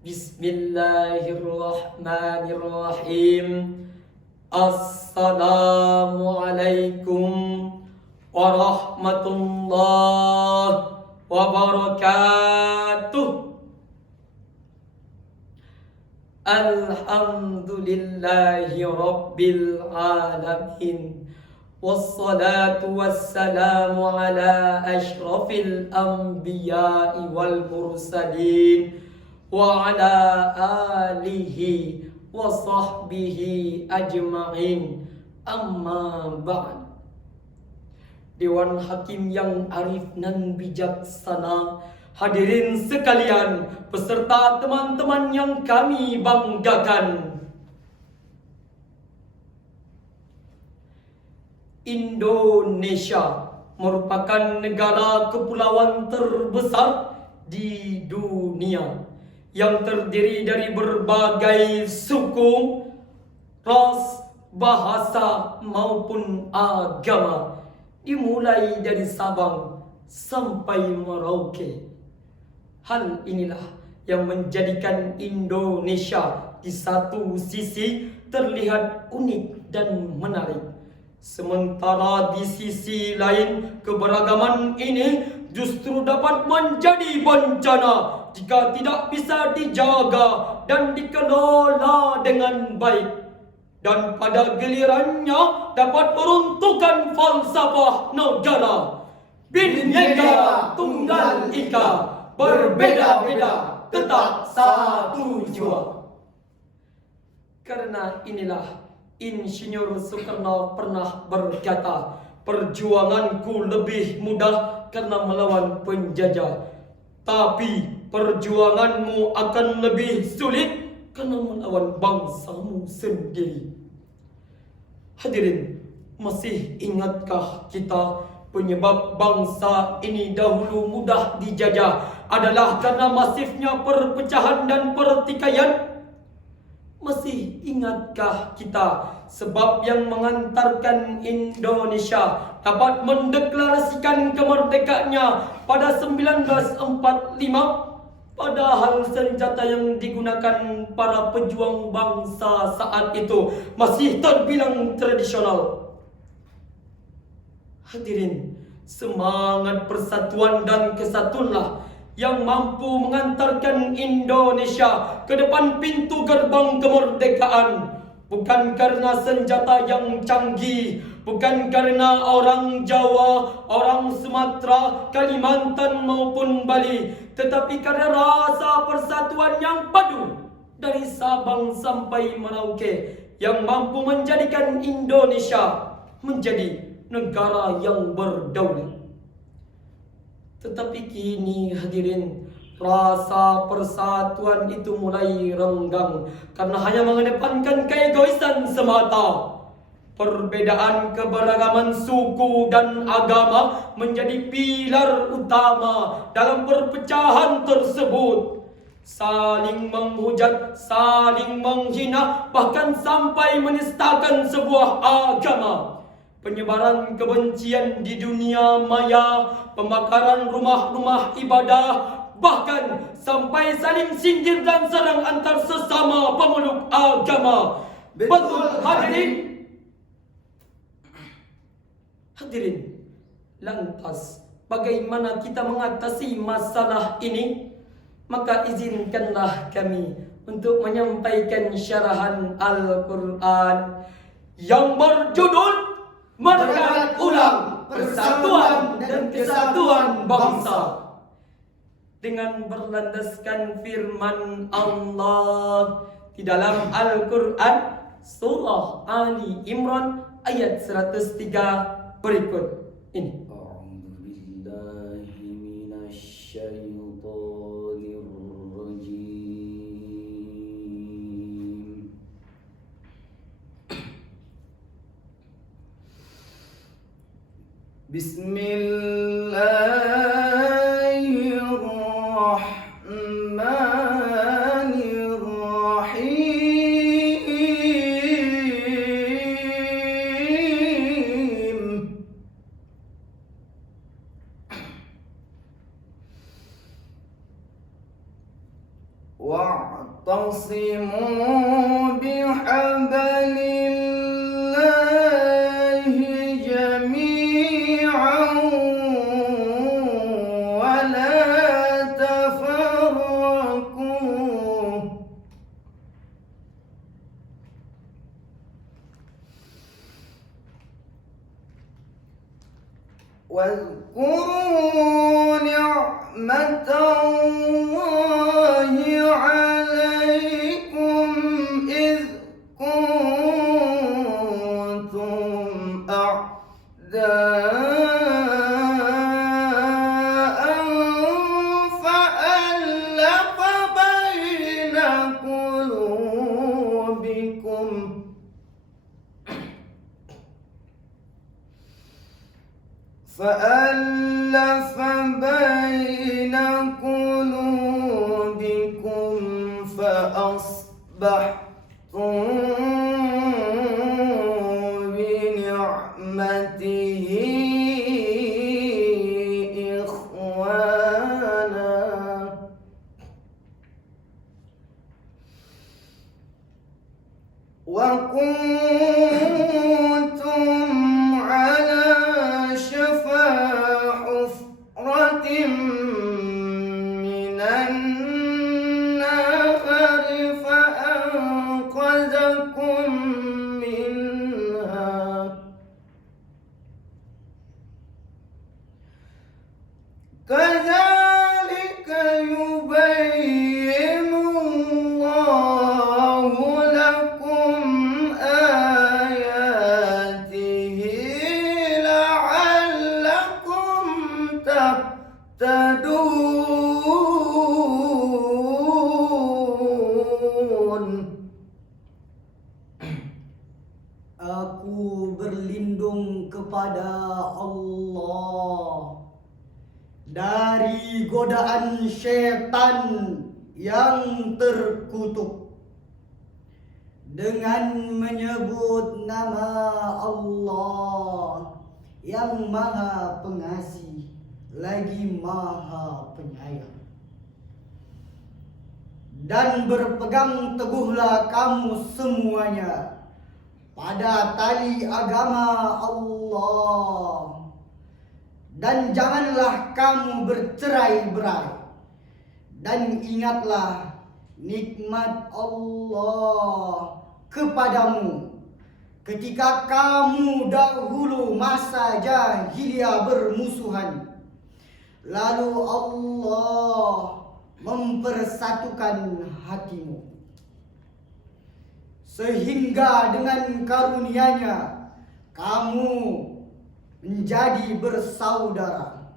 Bismillahirrahmanirrahim. Assalamualaikum warahmatullahi wabarakatuh. Alhamdulillahi rabbil alamin. Wassalatu wassalamu ala ashrafil anbiya'i wal mursalin wa ala alihi wa sahbihi ajma'in. Amma ba'd. Dewan Hakim yang arif nan bijaksana, hadirin sekalian, beserta teman-teman yang kami banggakan, Indonesia merupakan negara kepulauan terbesar di dunia yang terdiri dari berbagai suku, ras, bahasa maupun agama, dimulai dari Sabang sampai Merauke. Hal inilah yang menjadikan Indonesia di satu sisi terlihat unik dan menarik. Sementara di sisi lain, keberagaman ini justru dapat menjadi bencana jika tidak bisa dijaga dan dikelola dengan baik. Dan pada gilirannya dapat meruntuhkan falsafah negara. Bhinneka Tunggal Ika, berbeda-beda tetap satu jua. Karena inilah Insinyur Soekarno pernah berkata, perjuanganku lebih mudah karena melawan penjajah, tapi perjuanganmu akan lebih sulit karena melawan bangsamu sendiri. Hadirin, masih ingatkah kita penyebab bangsa ini dahulu mudah dijajah adalah karena masifnya perpecahan dan pertikaian? Masih ingatkah kita sebab yang mengantarkan Indonesia dapat mendeklarasikan kemerdekaannya pada 1945? Padahal senjata yang digunakan para pejuang bangsa saat itu masih terbilang tradisional. Hadirin, semangat persatuan dan kesatuanlah yang mampu mengantarkan Indonesia ke depan pintu gerbang kemerdekaan. Bukan karena senjata yang canggih, bukan karena orang Jawa, orang Sumatera, Kalimantan maupun Bali, tetapi karena rasa persatuan yang padu dari Sabang sampai Merauke yang mampu menjadikan Indonesia menjadi negara yang berdaulat. Tetapi kini hadirin, rasa persatuan itu mulai renggang karena hanya mengedepankan keegoisan semata. Perbedaan keberagaman suku dan agama menjadi pilar utama dalam perpecahan tersebut. Saling menghujat, saling menghina, bahkan sampai menistakan sebuah agama. Penyebaran kebencian di dunia maya, pembakaran rumah-rumah ibadah, bahkan sampai saling sindir dan serang antar sesama pemeluk agama. Betul hadirin? Hadirin, lantas bagaimana kita mengatasi masalah ini? Maka izinkanlah kami untuk menyampaikan syarahan Al-Quran yang berjudul Merekat Ulang Persatuan dan Kesatuan Bangsa, dengan berlandaskan firman Allah di dalam Al-Quran Surah Ali Imran ayat 103 berikut ini. Bismillahirrahmanirrahim. واعتصموا بحبل الله جميعا ولا تفرقوا واذكروا نعمة الله عليكم إذ كنتم أعداء فألف بين قلوبكم فأصبحتم بنعمته إخوانا وكنتم على شفا حفرة من النار فأنقذكم منها كذلك يبين الله لكم آياته لعلكم تهتدون. Aku berlindung kepada Allah dari godaan syaitan yang terkutuk dengan menyebut nama Allah yang Maha Pengasih lagi Maha Penyayang. Dan berpegang teguhlah kamu semuanya pada tali agama Allah, dan janganlah kamu bercerai-berai, dan ingatlah nikmat Allah kepadamu ketika kamu dahulu masa jahiliyah bermusuhan, lalu Allah mempersatukan hatimu sehingga dengan karunia-Nya kamu menjadi bersaudara.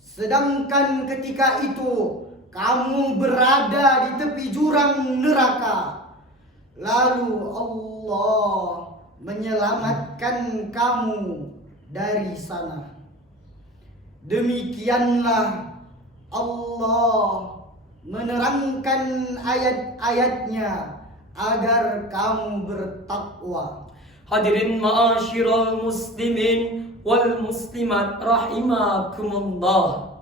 Sedangkan ketika itu kamu berada di tepi jurang neraka, lalu Allah menyelamatkan kamu dari sana. Demikianlah Allah menerangkan ayat-ayatnya agar kamu bertakwa. Hadirin ma'asyiral muslimin wal muslimat rahimakumullah.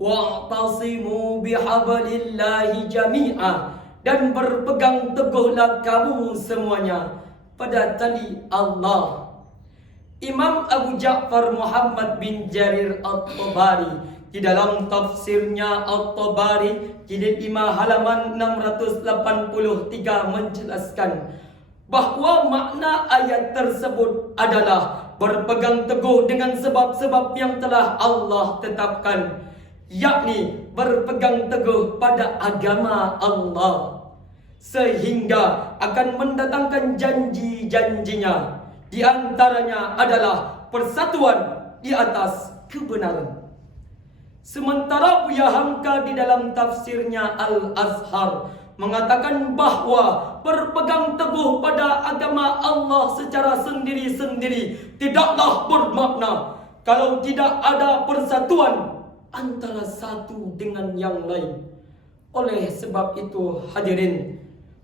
Wa'tasimu bihablillahi jami'a, dan berpegang teguhlah kamu semuanya pada tali Allah. Imam Abu Ja'far Muhammad bin Jarir At-Tabari di dalam tafsirnya At-Tabari jilid 5 halaman 683 menjelaskan bahwa makna ayat tersebut adalah berpegang teguh dengan sebab-sebab yang telah Allah tetapkan, yakni berpegang teguh pada agama Allah, sehingga akan mendatangkan janji-janjinya. Di antaranya adalah persatuan di atas kebenaran. Sementara Buya Hamka di dalam tafsirnya Al-Azhar mengatakan bahwa berpegang teguh pada agama Allah secara sendiri-sendiri tidaklah bermakna kalau tidak ada persatuan antara satu dengan yang lain. Oleh sebab itu hadirin,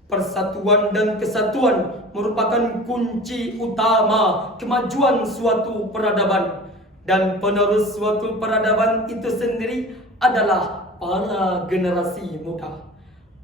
persatuan dan kesatuan merupakan kunci utama kemajuan suatu peradaban. dan penerus suatu peradaban itu sendiri adalah para generasi muda.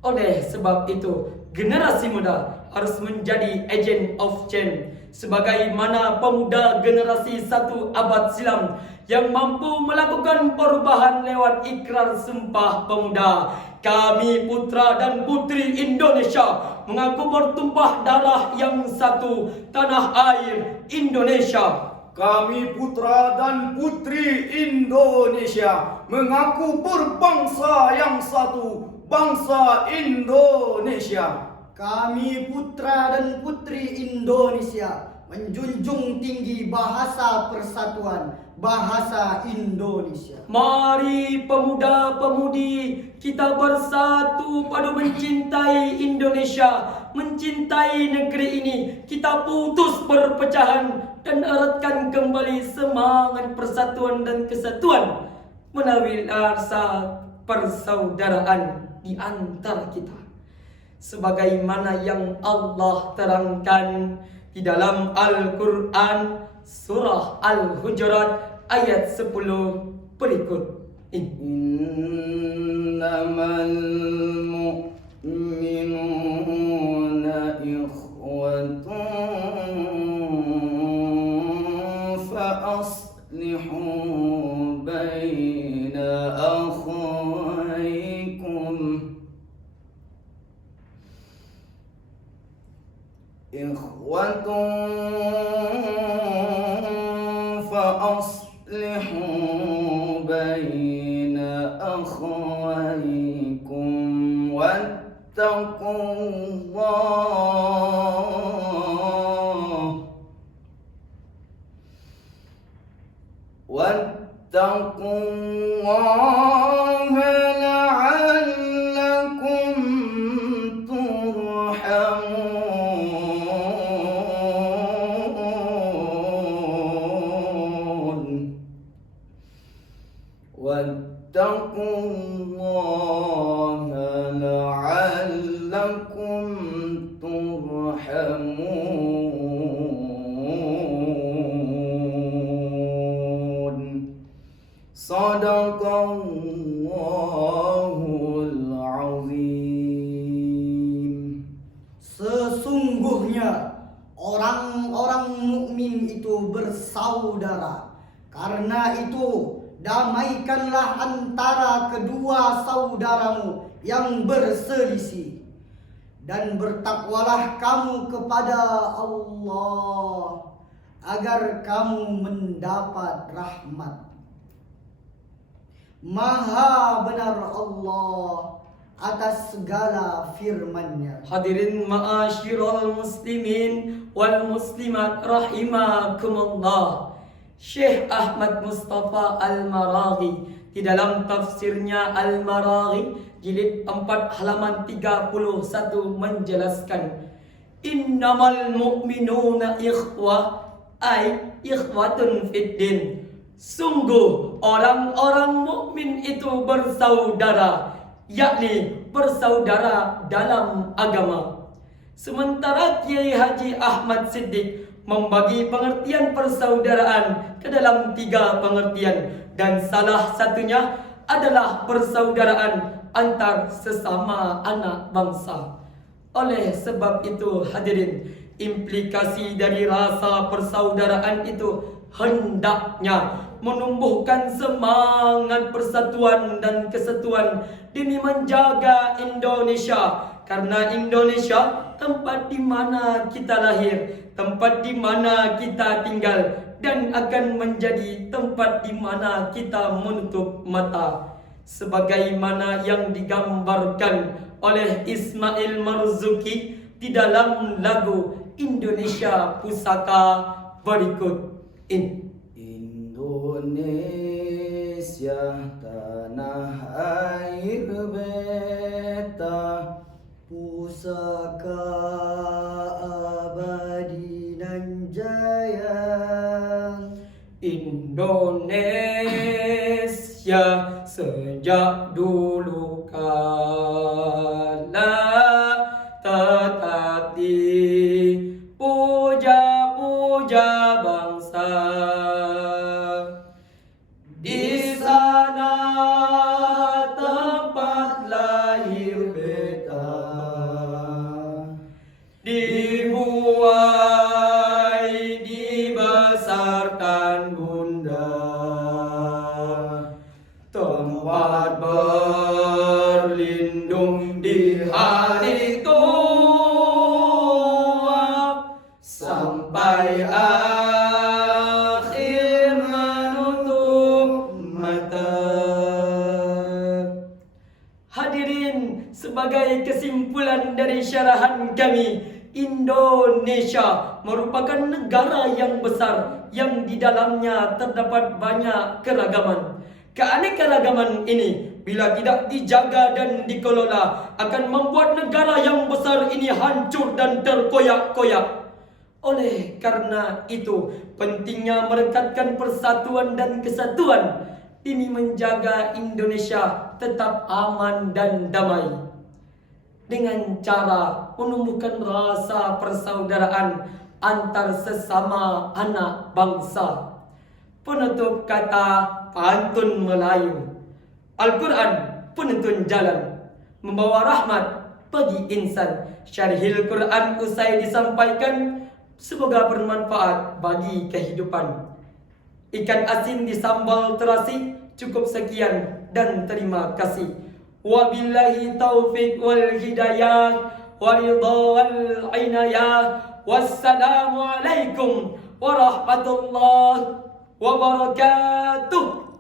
Oleh sebab itu, generasi muda harus menjadi agent of change, sebagaimana pemuda generasi 1 abad silam yang mampu melakukan perubahan lewat ikrar sumpah pemuda. Kami putra dan putri Indonesia mengaku bertumpah darah yang satu, tanah air Indonesia. Kami putra dan putri Indonesia mengaku berbangsa yang satu, bangsa Indonesia. Kami putra dan putri Indonesia menjunjung tinggi bahasa persatuan, bahasa Indonesia. Mari pemuda-pemudi kita bersatu padu mencintai Indonesia, mencintai negeri ini. Kita putus perpecahan dan eratkan kembali semangat persatuan dan kesatuan melalui rasa persaudaraan di antara kita, sebagaimana yang Allah terangkan di dalam Al-Quran surah Al-Hujurat ayat 10 berikut ini. Innamal mu'minuna ikhwatun fa aslihu baina akhawaykum. فأصلحوا بين أخويكم واتقوا الله لعلكم واتقوا الله لعلكم ترحمون. صدق الله العظيم. Sesungguhnya orang-orang mukmin itu bersaudara. Karena itu, damaikanlah antara kedua saudaramu yang berselisih, dan bertakwalah kamu kepada Allah agar kamu mendapat rahmat. Maha benar Allah atas segala firman-Nya. Hadirin ma'asyiral muslimin wal muslimat rahimakumullah. Syekh Ahmad Mustafa Al-Maraghi di dalam tafsirnya Al-Maraghi jilid 4 halaman 31 menjelaskan, innamal mu'minuna ikhwah ay ikhwatun fid din. Sungguh orang-orang mukmin itu bersaudara, yakni bersaudara dalam agama. Sementara Kiai Haji Ahmad Siddiq membagi pengertian persaudaraan ke dalam 3 pengertian, dan salah satunya adalah persaudaraan antar sesama anak bangsa. Oleh sebab itu hadirin, implikasi dari rasa persaudaraan itu hendaknya menumbuhkan semangat persatuan dan kesatuan demi menjaga Indonesia, karena Indonesia tempat di mana kita lahir, tempat di mana kita tinggal, dan akan menjadi tempat di mana kita menutup mata, sebagaimana yang digambarkan oleh Ismail Marzuki di dalam lagu Indonesia Pusaka berikut ini. Indonesia tanah air beta, Pusaka abadi nan jaya. Indonesia sejak dulu kala tetap dipuja-puja bangsa. sebagai kesimpulan dari syarahan kami, Indonesia merupakan negara yang besar yang di dalamnya terdapat banyak keragaman. Keanekaragaman ini bila tidak dijaga dan dikelola akan membuat negara yang besar ini hancur dan terkoyak-koyak. Oleh karena itu, pentingnya merekatkan persatuan dan kesatuan demi menjaga Indonesia tetap aman dan damai. Dengan cara menumbuhkan rasa persaudaraan antar sesama anak bangsa. Penutup kata pantun Melayu. Al-Quran penuntun jalan, membawa rahmat bagi insan. Syarhil Quran usai disampaikan, semoga bermanfaat bagi kehidupan. Ikan asin di sambal terasi, cukup sekian dan terima kasih. Wabillahi taufiq wal hidayah waridha wal inayah. Wassalamualaikum warahmatullahi wabarakatuh.